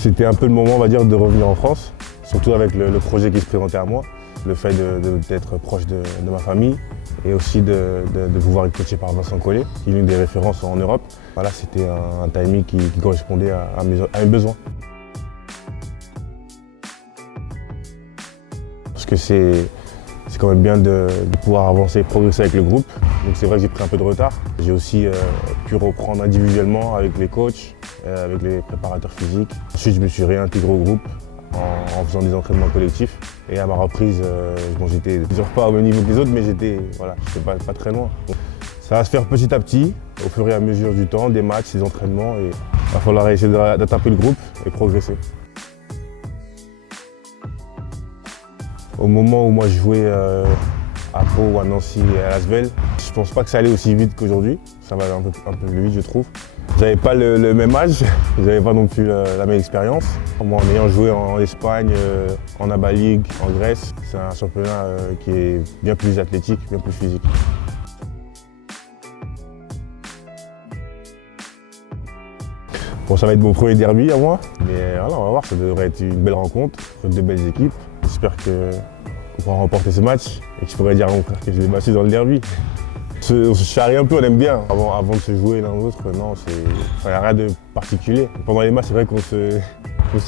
C'était un peu le moment, on va dire, de revenir en France, surtout avec le projet qui se présentait à moi, le fait d'être proche de ma famille et aussi de pouvoir être coaché par Vincent Collet, qui est l'une des références en Europe. Voilà, c'était un timing qui correspondait à mes besoins. Parce que c'est quand même bien de pouvoir avancer et progresser avec le groupe. Donc c'est vrai que j'ai pris un peu de retard. J'ai aussi pu reprendre individuellement avec les coachs, avec les préparateurs physiques. Ensuite, je me suis réintégré au groupe en faisant des entraînements collectifs. Et à ma reprise, j'étais pas au même niveau que les autres, mais j'étais pas très loin. Donc, ça va se faire petit à petit, au fur et à mesure du temps, des matchs, des entraînements. Et il va falloir essayer d'attraper le groupe et progresser. Au moment où moi je jouais à Pau, à Nancy et à Asvel, je pense pas que ça allait aussi vite qu'aujourd'hui. Ça va un peu plus vite, je trouve. J'avais pas le même âge, j'avais pas non plus la même expérience. Moi, en ayant joué en Espagne, en ABA League, en Grèce, c'est un championnat qui est bien plus athlétique, bien plus physique. Bon, ça va être mon premier derby à moi, mais voilà, on va voir, ça devrait être une belle rencontre, de belles équipes. J'espère qu'on pourra remporter ce match et que je pourrai dire à mon frère que je l'ai battu dans le derby. On se charrie un peu, on aime bien. Avant de se jouer l'un l'autre, non, il n'y a rien de particulier. Pendant les matchs, c'est vrai qu'on se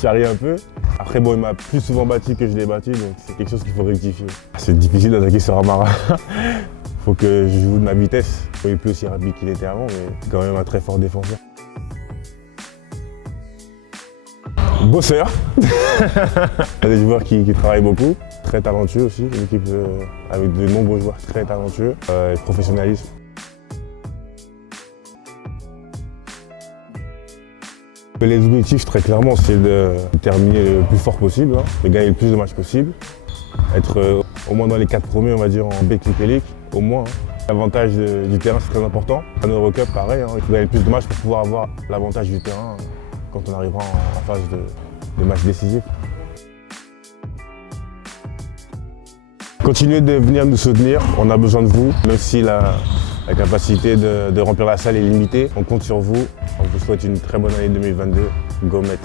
charrie un peu. Après, bon, il m'a plus souvent battu que je l'ai battu, donc c'est quelque chose qu'il faut rectifier. C'est difficile d'attaquer sur Amara. Il faut que je joue de ma vitesse. Il n'est plus aussi rapide qu'il était avant, mais c'est quand même un très fort défenseur. Bosseur. Il y a des joueurs qui travaillent beaucoup, très talentueux aussi, une équipe avec de nombreux joueurs très talentueux, professionnalisme. Les objectifs, très clairement, c'est de terminer le plus fort possible, de gagner le plus de matchs possible, être au moins dans les 4 premiers, on va dire, en Betclic Elite, au moins. L'avantage du terrain, c'est très important. En Eurocup, pareil, il faut gagner le plus de matchs pour pouvoir avoir l'avantage du terrain quand on arrivera en phase de match décisif. Continuez de venir nous soutenir, on a besoin de vous, même si la capacité de remplir la salle est limitée. On compte sur vous, on vous souhaite une très bonne année 2022. Go Mets!